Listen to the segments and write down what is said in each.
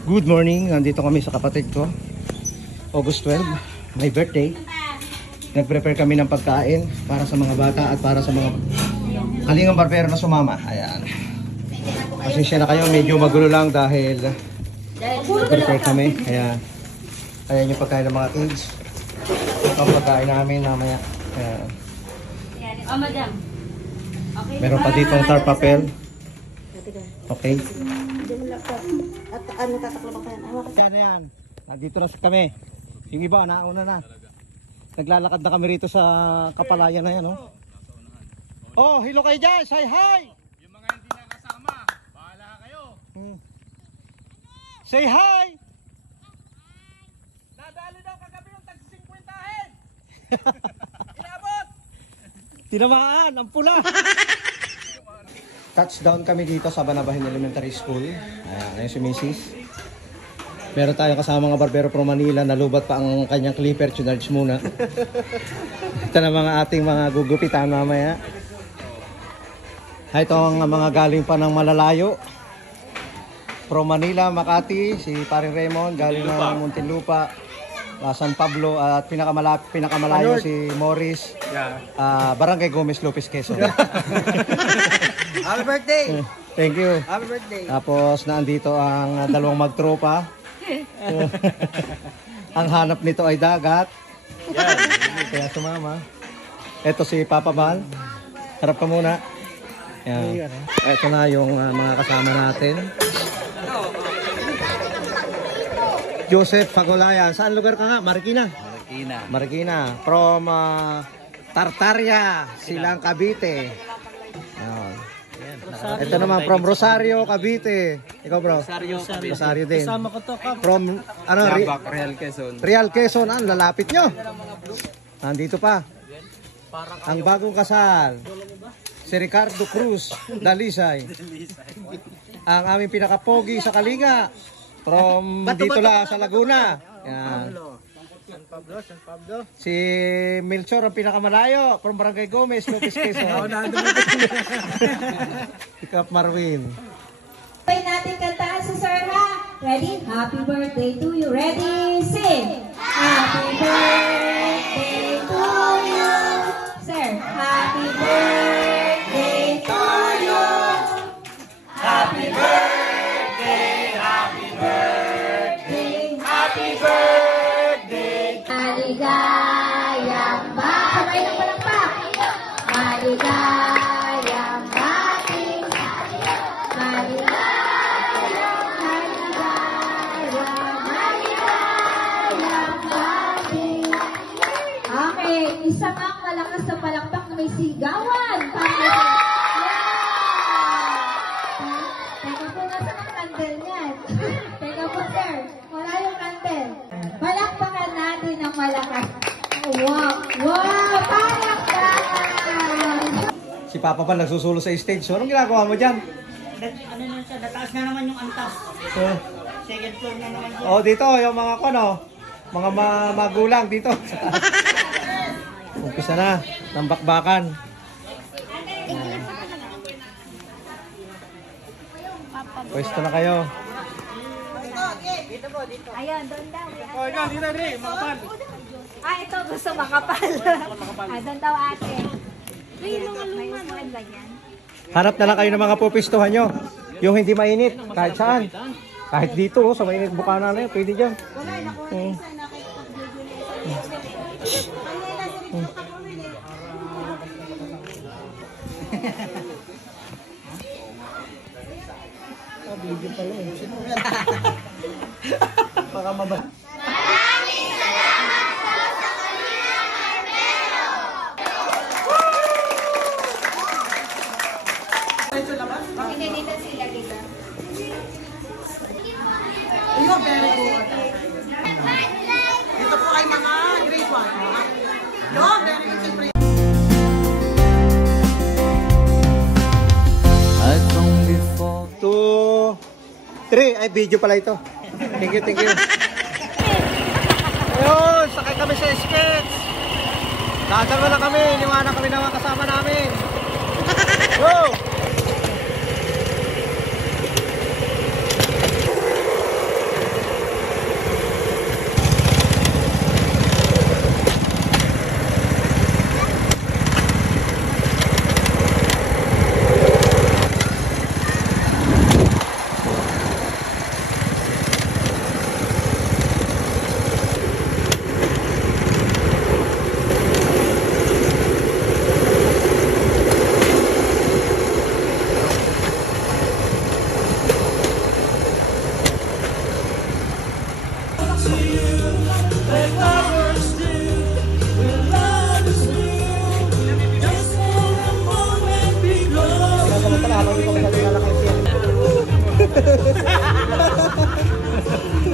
Good morning, nandito kami sa kapatid ko. August 12, my birthday. Nag-prepare kami ng pagkain para sa mga bata at para sa mga kalingang barbero na sumama. Ayan. Pasensya na kayo, medyo magulo lang dahil prepare kami. Ayan yung pagkain ng mga kids. Ito ang pagkain namin mamaya. Ayan. Oh, madam. Okay. Meron pa ditong tar papel. Okay. At ano tataklo pa yan? Yan. Nandito na kami. Yung iba, nauna na. Naglalakad na kami rito sa kapalayan na yan, no? Oh, hello kayo dyan! Say hi! Yung mga hindi nakasama, bahala kayo. Say hi! Nadali daw kagabi yung tag-50 Inabot! Tinamaan, ang pula! Touchdown kami dito sa Banabahin Elementary School. Ayan si Mrs. Meron tayong kasama mga barbero from Manila. Nalubat pa ang kanyang clipper. Chinarge muna. Ito na mga ating mga gugupitan mamaya. Ito ang mga galing pa ng malalayo. From Manila, Makati. Si Paring Raymond galing ng Muntinlupa, San Pablo. At pinakamalayo si Morris. Barangay Gomez Lopez, Quezon. Happy birthday! Thank you. Happy birthday! Tapos naandito ang dalawang magtropa. Ang hanap nito ay dagat. Kaya sumama. Ito si Papa Bal. Harap ka muna. Yan. Ito na yung mga kasama natin. Joseph Pagolayan. Saan lugar ka nga? Marikina. Marikina. From Tartaria, Silang Cavite. Yan. Ito naman from Rosario, Cavite. Ikaw bro? Rosario din. Kasama ko to, Kap. From ano? Real Quezon. Real Quezon. Lalapit nyo. Nandito pa. Ang bagong kasal. Si Ricardo Cruz Dalisay. Ang aming pinakapogi sa Kalinga. From dito lang sa Laguna. Yan. San Pablo. Si Melchor ang pinakamalayo from Barangay Gomez, Lopez, Quezon. Si Kap Marwin. Pwede natin kantaan si Sir ha. Ready? Happy birthday to you. Ready? Sing! Happy birthday to you. Sir, happy birthday to you. Happy birthday, happy birthday, happy birthday. Maligayang bati. Sabay ng palakpak. Maligayang bati. Maligayang bati. Okay, isa pang malakas na palakpak na may sigawan. Teka po, nasa ang candle niyan? Teka po, sir. Wala yung candle. Palakpakan natin ng malakas. Wow! Wow! Palakpakan! Si Papa pa nagsusulo sa stage. So, anong ginagawa mo dyan? Ano na siya? Nataas na naman yung antas. Second floor na naman siya. Oh, dito, yung mga mga magulang dito. Umpisa na, ng bakbakan. Pwesto na kayo. Ayun, doon daw. Oh, ikaw, dito rin, makapal. Ito gusto makapal. Doon daw ate. May upuan ba yan? Hanap na lang kayo ng mga pupistuhan nyo. Yung hindi mainit, kahit saan. Kahit dito, sa mainit bukana na yun, pwede dyan. Baka mababa. Dito sila dito. Ayun, very good. Ito po ay mga grade 1. No, very good. Siyempre. 2, 3. Ay, video pala ito. Thank you, thank you. Ayun, sakay kami sa skates. Dadalo na kami, iniwanan kami ng mga kasama namin. Go!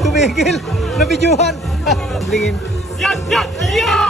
Tumigil. Nabidyuhan. Blingin. Yan! Yan! Yan!